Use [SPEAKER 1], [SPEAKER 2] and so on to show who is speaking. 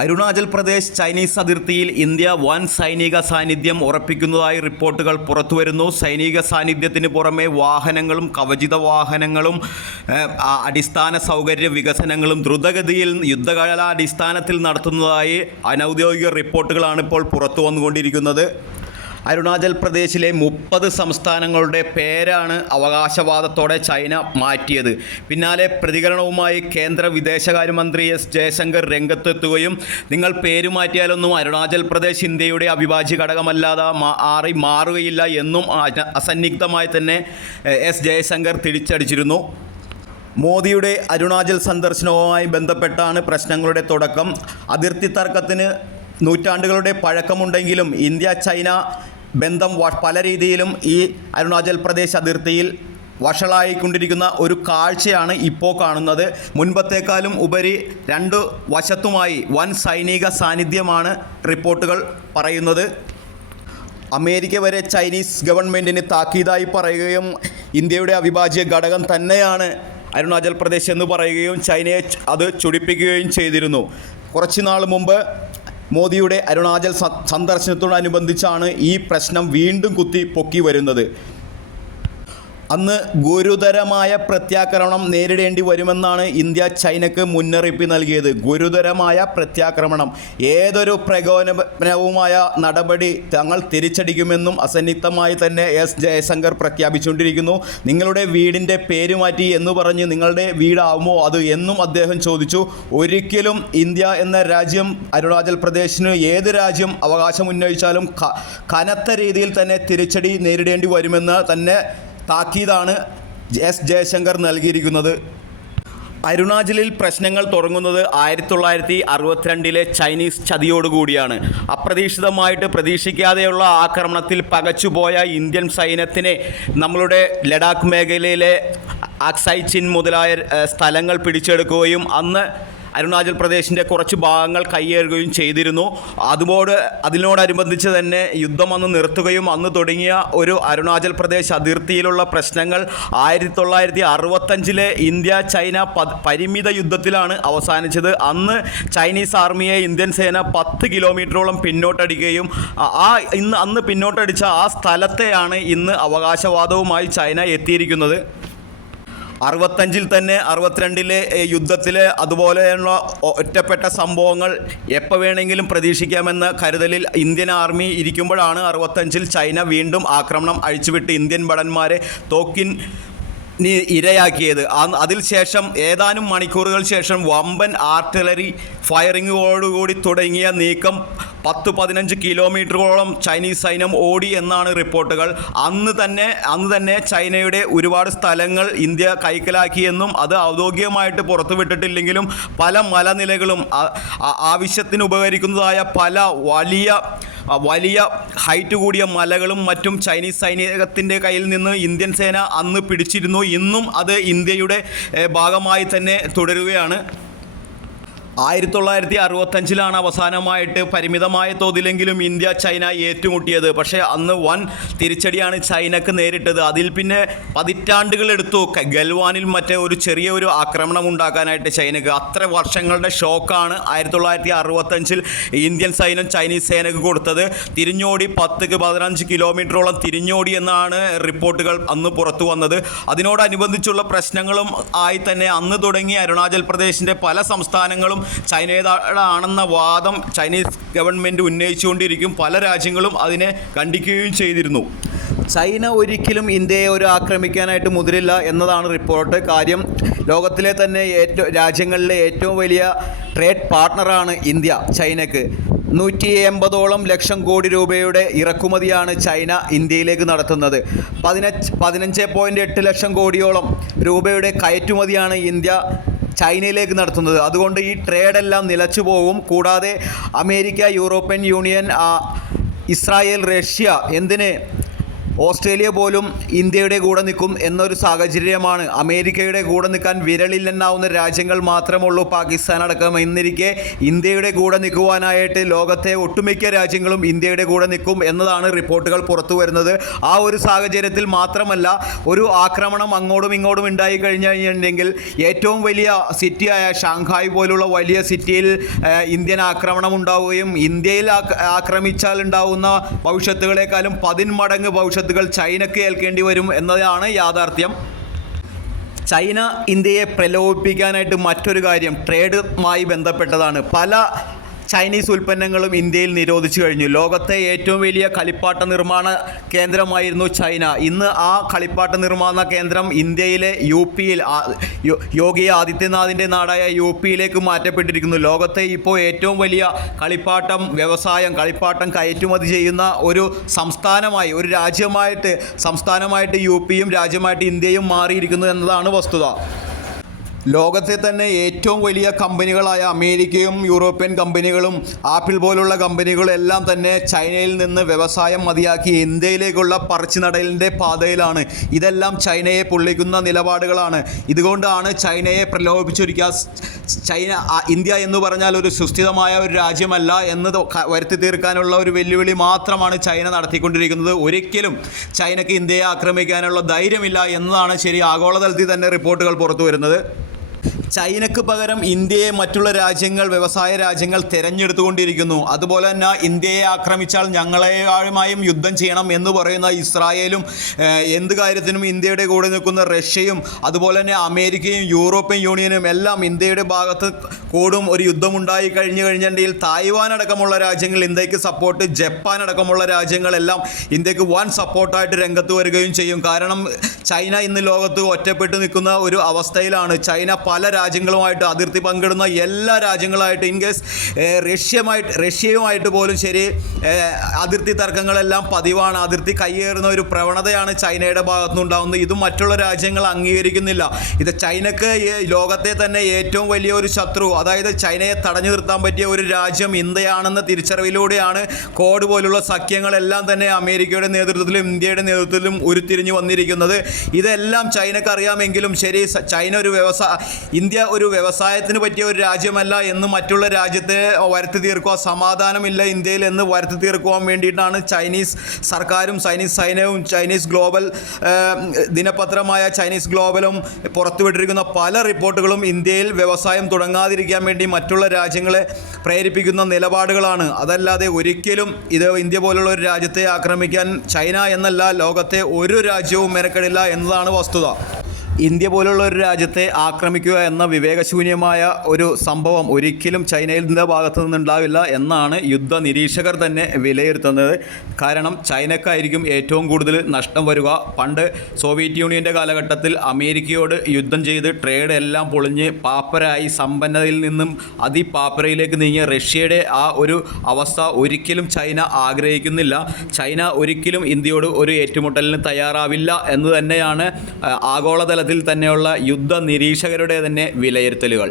[SPEAKER 1] Arunachal Pradesh Chinese അതിർത്തിയിൽ India വൻ സൈനിക സാന്നിധ്യം ഉറപ്പിക്കുന്നതായി റിപ്പോർട്ടുകൾ പുറത്തുവരുന്നു. സൈനിക സാന്നിധ്യത്തിന് പുറമെ വാഹനങ്ങളും കവചിത വാഹനങ്ങളും അടിസ്ഥാന സൗകര്യ വികസനങ്ങളും ദ്രുതഗതിയിൽ യുദ്ധകാലാടിസ്ഥാനത്തിൽ നടത്തുന്നതായി അനൗദ്യോഗിക റിപ്പോർട്ടുകളാണ് ഇപ്പോൾ പുറത്തു വന്നുകൊണ്ടിരിക്കുന്നത് അരുണാചൽ പ്രദേശിലെ മുപ്പത് സംസ്ഥാനങ്ങളുടെ പേരാണ് അവകാശവാദത്തോടെ ചൈന മാറ്റിയത്. പിന്നാലെ പ്രതികരണവുമായി കേന്ദ്ര വിദേശകാര്യമന്ത്രി എസ് ജയശങ്കർ രംഗത്തെത്തുകയും നിങ്ങൾ പേര് മാറ്റിയാലൊന്നും അരുണാചൽ പ്രദേശ് ഇന്ത്യയുടെ അവിഭാജ്യ ഘടകമല്ലാതെ മാറി മാറുകയില്ല എന്നും അസന്നിഗ്ധമായി തന്നെ എസ് ജയശങ്കർ തിരിച്ചടിച്ചിരുന്നു. മോദിയുടെ അരുണാചൽ സന്ദർശനവുമായി ബന്ധപ്പെട്ടാണ് പ്രശ്നങ്ങളുടെ തുടക്കം. അതിർത്തി തർക്കത്തിന് നൂറ്റാണ്ടുകളുടെ പഴക്കമുണ്ടെങ്കിലും ഇന്ത്യ ചൈന ബന്ധം പല രീതിയിലും ഈ അരുണാചൽ പ്രദേശ് അതിർത്തിയിൽ വഷളായിക്കൊണ്ടിരിക്കുന്ന ഒരു കാഴ്ചയാണ് ഇപ്പോൾ കാണുന്നത്. മുൻപത്തേക്കാളും ഉപരി രണ്ട് വശത്തുമായി വൻ സൈനിക സാന്നിധ്യമാണ് റിപ്പോർട്ടുകൾ പറയുന്നത്. അമേരിക്ക വരെ ചൈനീസ് ഗവൺമെന്റിന് താക്കീതായി പറയുകയും ഇന്ത്യയുടെ അവിഭാജ്യ ഘടകം തന്നെയാണ് അരുണാചൽ പ്രദേശ് എന്ന് പറയുകയും ചൈനയെ അത് ചുടിപ്പിക്കുകയും ചെയ്തിരുന്നു. കുറച്ച് നാൾ മുമ്പ് മോദിയുടെ അരുണാചൽ സന്ദർശനത്തോടനുബന്ധിച്ചാണ് ഈ പ്രശ്നം വീണ്ടും കുത്തി പൊക്കി വരുന്നത്. അന്ന് ഗുരുതരമായ പ്രത്യാക്രമണം നേരിടേണ്ടി വരുമെന്നാണ് ഇന്ത്യ ചൈനക്ക് മുന്നറിയിപ്പ് നൽകിയത്. ഗുരുതരമായ പ്രത്യാക്രമണം. ഏതൊരു പ്രകോപനവുമായ നടപടി തങ്ങൾ തിരിച്ചടിക്കുമെന്നും അസന്നിഗ്ധമായി തന്നെ എസ് ജയശങ്കർ പ്രഖ്യാപിച്ചുകൊണ്ടിരിക്കുന്നു. നിങ്ങളുടെ വീടിന്റെ പേര് മാറ്റി എന്ന് പറഞ്ഞ് നിങ്ങളുടെ വീടാവുമോ അത് എന്നും അദ്ദേഹം ചോദിച്ചു. ഒരിക്കലും ഇന്ത്യ എന്ന രാജ്യം അരുണാചൽ പ്രദേശിന് ഏത് രാജ്യം അവകാശം ഉന്നയിച്ചാലും കനത്ത രീതിയിൽ തന്നെ തിരിച്ചടി നേരിടേണ്ടി വരുമെന്ന് തന്നെ താക്കീതാണ് എസ് ജയശങ്കർ നൽകിയിരിക്കുന്നത്. അരുണാചലിൽ പ്രശ്നങ്ങൾ തുടങ്ങുന്നത് ആയിരത്തി തൊള്ളായിരത്തി അറുപത്തിരണ്ടിലെ ചൈനീസ് ചതിയോടുകൂടിയാണ് അപ്രതീക്ഷിതമായിട്ട് പ്രതീക്ഷിക്കാതെയുള്ള ആക്രമണത്തിൽ പകച്ചുപോയ ഇന്ത്യൻ സൈന്യത്തിനെ നമ്മളുടെ ലഡാക്ക് മേഖലയിലെ അക്സൈ ചിൻ മുതലായ സ്ഥലങ്ങൾ പിടിച്ചെടുക്കുകയും അന്ന് അരുണാചൽ പ്രദേശിന്റെ കുറച്ച് ഭാഗങ്ങൾ കയ്യേറുകയും ചെയ്തിരുന്നു. അതുപോലെ അതിനോടനുബന്ധിച്ച് തന്നെ യുദ്ധം അന്ന് നിർത്തുകയും അന്ന് തുടങ്ങിയ ഒരു അരുണാചൽ പ്രദേശ് അതിർത്തിയിലുള്ള പ്രശ്നങ്ങൾ ആയിരത്തി തൊള്ളായിരത്തി അറുപത്തഞ്ചിലെ ഇന്ത്യ ചൈന പരിമിത യുദ്ധത്തിലാണ് അവസാനിച്ചത്. അന്ന് ചൈനീസ് ആർമിയെ ഇന്ത്യൻ സേന പത്ത് കിലോമീറ്ററോളം പിന്നോട്ടടിക്കുകയും ആ ഇന്ന് അന്ന് പിന്നോട്ടടിച്ച ആ സ്ഥലത്തെയാണ് ഇന്ന് അവകാശവാദവുമായി ചൈന എത്തിയിരിക്കുന്നത്. അറുപത്തഞ്ചിൽ തന്നെ അറുപത്തിരണ്ടിലെ യുദ്ധത്തിൽ അതുപോലെയുള്ള ഒറ്റപ്പെട്ട സംഭവങ്ങൾ എപ്പോൾ വേണമെങ്കിലും പ്രതീക്ഷിക്കാമെന്ന കരുതലിൽ ഇന്ത്യൻ ആർമി ഇരിക്കുമ്പോഴാണ് അറുപത്തഞ്ചിൽ ചൈന വീണ്ടും ആക്രമണം അഴിച്ചുവിട്ട് ഇന്ത്യൻ ഭടന്മാരെ തോക്കിൻ ഇരയാക്കിയത്. അതിൽ ശേഷം ഏതാനും മണിക്കൂറുകൾ ശേഷം വമ്പൻ ആർട്ടിലറി ഫയറിങ്ങോടുകൂടി തുടങ്ങിയ നീക്കം പത്ത് പതിനഞ്ച് കിലോമീറ്ററോളം ചൈനീസ് സൈന്യം ഓടി എന്നാണ് റിപ്പോർട്ടുകൾ. അന്ന് തന്നെ അന്ന് തന്നെ ചൈനയുടെ ഒരുപാട് സ്ഥലങ്ങൾ ഇന്ത്യ കൈക്കലാക്കിയെന്നും അത് ഔദ്യോഗികമായിട്ട് പുറത്തുവിട്ടിട്ടില്ലെങ്കിലും പല മലനിലകളും ആവശ്യത്തിന് ഉപകരിക്കുന്നതായ പല വലിയ വലിയ ഹൈറ്റ് കൂടിയ മലകളും മറ്റും ചൈനീസ് സൈനികത്തിന്റെ കയ്യിൽ നിന്ന് ഇന്ത്യൻ സേന അന്ന് പിടിച്ചിരുന്നു. ഇന്നും അത് ഇന്ത്യയുടെ ഭാഗമായി തന്നെ തുടരുകയാണ്. ആയിരത്തി തൊള്ളായിരത്തി അറുപത്തഞ്ചിലാണ് അവസാനമായിട്ട് പരിമിതമായ തോതിലെങ്കിലും ഇന്ത്യ ചൈന ഏറ്റുമുട്ടിയത്. പക്ഷേ അന്ന് വൻ തിരിച്ചടിയാണ് ചൈനക്ക് നേരിട്ടത്. അതിൽ പിന്നെ പതിറ്റാണ്ടുകളെടുത്തു ഗൽവാനിൽ മറ്റേ ഒരു ചെറിയ ഒരു ആക്രമണം ഉണ്ടാക്കാനായിട്ട് ചൈനക്ക്. അത്ര വർഷങ്ങളുടെ ഷോക്കാണ് ആയിരത്തി തൊള്ളായിരത്തി അറുപത്തഞ്ചിൽ ഇന്ത്യൻ സൈന്യം ചൈനീസ് സേനക്ക് കൊടുത്തത്. തിരിഞ്ഞോടി പത്ത് പതിനഞ്ച് കിലോമീറ്ററോളം തിരിഞ്ഞോടി എന്നാണ് റിപ്പോർട്ടുകൾ അന്ന് പുറത്തു വന്നത്. അതിനോടനുബന്ധിച്ചുള്ള പ്രശ്നങ്ങളും ആയി തന്നെ. അന്ന് തുടങ്ങി അരുണാചൽ പ്രദേശിന്റെ പല സംസ്ഥാനങ്ങളും ചൈനയുടേതാണെന്ന വാദം ചൈനീസ് ഗവൺമെന്റ് ഉന്നയിച്ചുകൊണ്ടിരിക്കും. പല രാജ്യങ്ങളും അതിനെ ഖണ്ഡിക്കുകയും ചെയ്തിരുന്നു. ചൈന ഒരിക്കലും ഇന്ത്യയെ ഒരു ആക്രമിക്കാനായിട്ട് മുതിരില്ല എന്നതാണ് റിപ്പോർട്ട്. കാര്യം ലോകത്തിലെ തന്നെ ഏറ്റവും രാജ്യങ്ങളിലെ ഏറ്റവും വലിയ ട്രേഡ് പാർട്ട്ണറാണ് ഇന്ത്യ ചൈനയ്ക്ക് നൂറ്റി എൺപതോളം ലക്ഷം കോടി രൂപയുടെ ഇറക്കുമതിയാണ് ചൈന ഇന്ത്യയിലേക്ക് നടത്തുന്നത്. പതിനഞ്ച് പതിനഞ്ച് പോയിന്റ് എട്ട് ലക്ഷം കോടിയോളം രൂപയുടെ കയറ്റുമതിയാണ് ഇന്ത്യ ചൈനയിലേക്ക് നടത്തുന്നത്. അതുകൊണ്ട് ഈ ട്രേഡ് എല്ലാം നിലച്ചു പോകും. കൂടാതെ America European union Israel Russia എന്തിന് ഓസ്ട്രേലിയ പോലും ഇന്ത്യയുടെ കൂടെ നിൽക്കും എന്നൊരു സാഹചര്യമാണ്. അമേരിക്കയുടെ കൂടെ നിൽക്കാൻ വിരലില്ലെന്നാവുന്ന രാജ്യങ്ങൾ മാത്രമുള്ളൂ പാകിസ്ഥാൻ അടക്കം. എന്നിരിക്കെ ഇന്ത്യയുടെ കൂടെ നിൽക്കുവാനായിട്ട് ലോകത്തെ ഒട്ടുമിക്ക രാജ്യങ്ങളും ഇന്ത്യയുടെ കൂടെ നിൽക്കും എന്നതാണ് റിപ്പോർട്ടുകൾ പുറത്തു വരുന്നത്. ആ ഒരു സാഹചര്യത്തിൽ മാത്രമല്ല ഒരു ആക്രമണം അങ്ങോട്ടും ഇങ്ങോട്ടും ഉണ്ടായി കഴിഞ്ഞു കഴിഞ്ഞിട്ടുണ്ടെങ്കിൽ ഏറ്റവും വലിയ സിറ്റിയായ ഷാങ്ഹായ് പോലുള്ള വലിയ സിറ്റിയിൽ ഇന്ത്യൻ ആക്രമണം ഉണ്ടാവുകയും ഇന്ത്യയിൽ ആക്ര- ആക്രമിച്ചാൽ ഉണ്ടാവുന്ന ഭവിഷ്യത്തുകളെക്കാളും പതിന്മടങ്ങ് ഭവിഷ്യത്തുകൾ ചൈനയ്ക്ക് ഏൽക്കേണ്ടി വരും എന്നതാണ് യാഥാർത്ഥ്യം. ചൈന ഇന്ത്യയെ പ്രലോഭിപ്പിക്കാനായിട്ട് മറ്റൊരു കാര്യം ട്രേഡുമായി ബന്ധപ്പെട്ടതാണ്. പല ചൈനീസ് ഉൽപ്പന്നങ്ങളും ഇന്ത്യയിൽ നിരോധിച്ചു കഴിഞ്ഞു. ലോകത്തെ ഏറ്റവും വലിയ കളിപ്പാട്ട നിർമ്മാണ കേന്ദ്രമായിരുന്നു ചൈന. ഇന്ന് ആ കളിപ്പാട്ട നിർമ്മാണ കേന്ദ്രം ഇന്ത്യയിലെ യു പിയിൽ യോഗി ആദിത്യനാഥിന്റെ നാടായ യു പിയിലേക്ക് മാറ്റപ്പെട്ടിരിക്കുന്നു. ലോകത്തെ ഇപ്പോൾ ഏറ്റവും വലിയ കളിപ്പാട്ടം വ്യവസായം കളിപ്പാട്ടം കയറ്റുമതി ചെയ്യുന്ന ഒരു സംസ്ഥാനമായി ഒരു രാജ്യമായിട്ട് സംസ്ഥാനമായിട്ട് യു പിയും രാജ്യമായിട്ട് ഇന്ത്യയും മാറിയിരിക്കുന്നു എന്നതാണ് വസ്തുത. ലോകത്തെ തന്നെ ഏറ്റവും വലിയ കമ്പനികളായ അമേരിക്കയും യൂറോപ്യൻ കമ്പനികളും ആപ്പിൾ പോലുള്ള കമ്പനികളും എല്ലാം തന്നെ ചൈനയിൽ നിന്ന് വ്യവസായം മതിയാക്കി ഇന്ത്യയിലേക്കുള്ള പറിച്ചുനടലിന്റെ പാതയിലാണ്. ഇതെല്ലാം ചൈനയെ പൊള്ളിക്കുന്ന നിലപാടുകളാണ്. ഇതുകൊണ്ടാണ് ചൈനയെ പ്രലോഭിപ്പിച്ചിരിക്കുക. ചൈന ഇന്ത്യ എന്ന് പറഞ്ഞാൽ ഒരു സുസ്ഥിരമായ ഒരു രാജ്യമല്ല എന്ന് വരുത്തി തീർക്കാനുള്ള ഒരു വെല്ലുവിളി മാത്രമാണ് ചൈന നടത്തിക്കൊണ്ടിരിക്കുന്നത്. ഒരിക്കലും ചൈനയ്ക്ക് ഇന്ത്യയെ ആക്രമിക്കാനുള്ള ധൈര്യമില്ല എന്നതാണ് ശരി ആഗോളതലത്തിൽ തന്നെ റിപ്പോർട്ടുകൾ പുറത്തു വരുന്നത്. ചൈനക്ക് പകരം ഇന്ത്യയെ മറ്റുള്ള രാജ്യങ്ങൾ വ്യവസായ രാജ്യങ്ങൾ തിരഞ്ഞെടുത്തുകൊണ്ടിരിക്കുന്നു. അതുപോലെ തന്നെ ഇന്ത്യയെ ആക്രമിച്ചാൽ ഞങ്ങളെയുമായും യുദ്ധം ചെയ്യണം എന്ന് പറയുന്ന ഇസ്രായേലും എന്ത് കാര്യത്തിനും ഇന്ത്യയുടെ കൂടെ നിൽക്കുന്ന റഷ്യയും അതുപോലെ തന്നെ അമേരിക്കയും യൂറോപ്യൻ യൂണിയനും എല്ലാം ഇന്ത്യയുടെ ഭാഗത്ത് കൂടും ഒരു യുദ്ധമുണ്ടായി കഴിഞ്ഞു കഴിഞ്ഞിട്ടുണ്ടെങ്കിൽ തായ്വാൻ അടക്കമുള്ള രാജ്യങ്ങൾ ഇന്ത്യയ്ക്ക് സപ്പോർട്ട് ജപ്പാൻ അടക്കമുള്ള രാജ്യങ്ങളെല്ലാം ഇന്ത്യയ്ക്ക് വൻ സപ്പോർട്ടായിട്ട് രംഗത്ത് വരികയും ചെയ്യും. കാരണം ചൈന ഇന്ന് ലോകത്ത് ഒറ്റപ്പെട്ട് നിൽക്കുന്ന ഒരു അവസ്ഥയിലാണ്. ചൈന പല രാജ്യങ്ങളുമായിട്ട് അതിർത്തി പങ്കിടുന്ന എല്ലാ രാജ്യങ്ങളായിട്ട് ഇൻ കേസ് റഷ്യയുമായിട്ട് റഷ്യയുമായിട്ട് പോലും ശരി അതിർത്തി തർക്കങ്ങളെല്ലാം പതിവാണ്. അതിർത്തി കയ്യേറുന്ന ഒരു പ്രവണതയാണ് ചൈനയുടെ ഭാഗത്തുനിന്നുണ്ടാകുന്നത്. ഇതും മറ്റുള്ള രാജ്യങ്ങൾ അംഗീകരിക്കുന്നില്ല. ഇത് ചൈനക്ക് ലോകത്തെ തന്നെ ഏറ്റവും വലിയ ഒരു ശത്രു. അതായത് ചൈനയെ തടഞ്ഞു നിർത്താൻ പറ്റിയ ഒരു രാജ്യം ഇന്ത്യയാണെന്ന തിരിച്ചറിവിലൂടെയാണ് കോഡ് പോലുള്ള സഖ്യങ്ങളെല്ലാം തന്നെ അമേരിക്കയുടെ നേതൃത്വത്തിലും ഇന്ത്യയുടെ നേതൃത്വത്തിലും ഉരുത്തിരിഞ്ഞു വന്നിരിക്കുന്നത്. ഇതെല്ലാം ചൈനക്ക് അറിയാമെങ്കിലും ശരി ചൈന ഒരു വ്യവസായ ഇന്ത്യ ഒരു വ്യവസായത്തിന് പറ്റിയ ഒരു രാജ്യമല്ല എന്ന് മറ്റുള്ള രാജ്യത്തെ വരുത്തി തീർക്കുക സമാധാനമില്ല ഇന്ത്യയിൽ എന്ന് വരുത്തി തീർക്കുവാൻ വേണ്ടിയിട്ടാണ് ചൈനീസ് സർക്കാരും ചൈനീസ് സൈന്യവും ചൈനീസ് ഗ്ലോബൽ ദിനപത്രമായ ചൈനീസ് ഗ്ലോബലും പുറത്തുവിട്ടിരിക്കുന്ന പല റിപ്പോർട്ടുകളും ഇന്ത്യയിൽ വ്യവസായം തുടങ്ങാതിരിക്കാൻ വേണ്ടി മറ്റുള്ള രാജ്യങ്ങളെ പ്രേരിപ്പിക്കുന്ന നിലപാടുകളാണ്. അതല്ലാതെ ഒരിക്കലും ഇത് ഇന്ത്യ പോലുള്ള ഒരു രാജ്യത്തെ ആക്രമിക്കാൻ ചൈന എന്നല്ല ലോകത്തെ ഒരു രാജ്യവും മെനക്കെടില്ല എന്നതാണ് വസ്തുത. ഇന്ത്യ പോലുള്ള ഒരു രാജ്യത്തെ ആക്രമിക്കുക എന്ന വിവേകശൂന്യമായ ഒരു സംഭവം ഒരിക്കലും ചൈനയുടെ ഭാഗത്തു നിന്നുണ്ടാവില്ല എന്നാണ് യുദ്ധ നിരീക്ഷകർ തന്നെ വിലയിരുത്തുന്നത്. കാരണം ചൈനക്കായിരിക്കും ഏറ്റവും കൂടുതൽ നഷ്ടം വരിക. പണ്ട് സോവിയറ്റ് യൂണിയന്റെ കാലഘട്ടത്തിൽ അമേരിക്കയോട് യുദ്ധം ചെയ്ത് ട്രേഡ് എല്ലാം പൊളിഞ്ഞ് പാപ്പരായി സമ്പന്നതയിൽ നിന്നും അതിപാപ്പരയിലേക്ക് നീങ്ങിയ റഷ്യയുടെ ആ ഒരു അവസ്ഥ ഒരിക്കലും ചൈന ആഗ്രഹിക്കുന്നില്ല. ചൈന ഒരിക്കലും ഇന്ത്യയോട് ഒരു ഏറ്റുമുട്ടലിന് തയ്യാറാവില്ല എന്ന് തന്നെയാണ് ആ, ആഗോളതലത്തിൽ തന്നെയുള്ള യുദ്ധ നിരീക്ഷകരുടെ തന്നെ വിലയിരുത്തലുകൾ.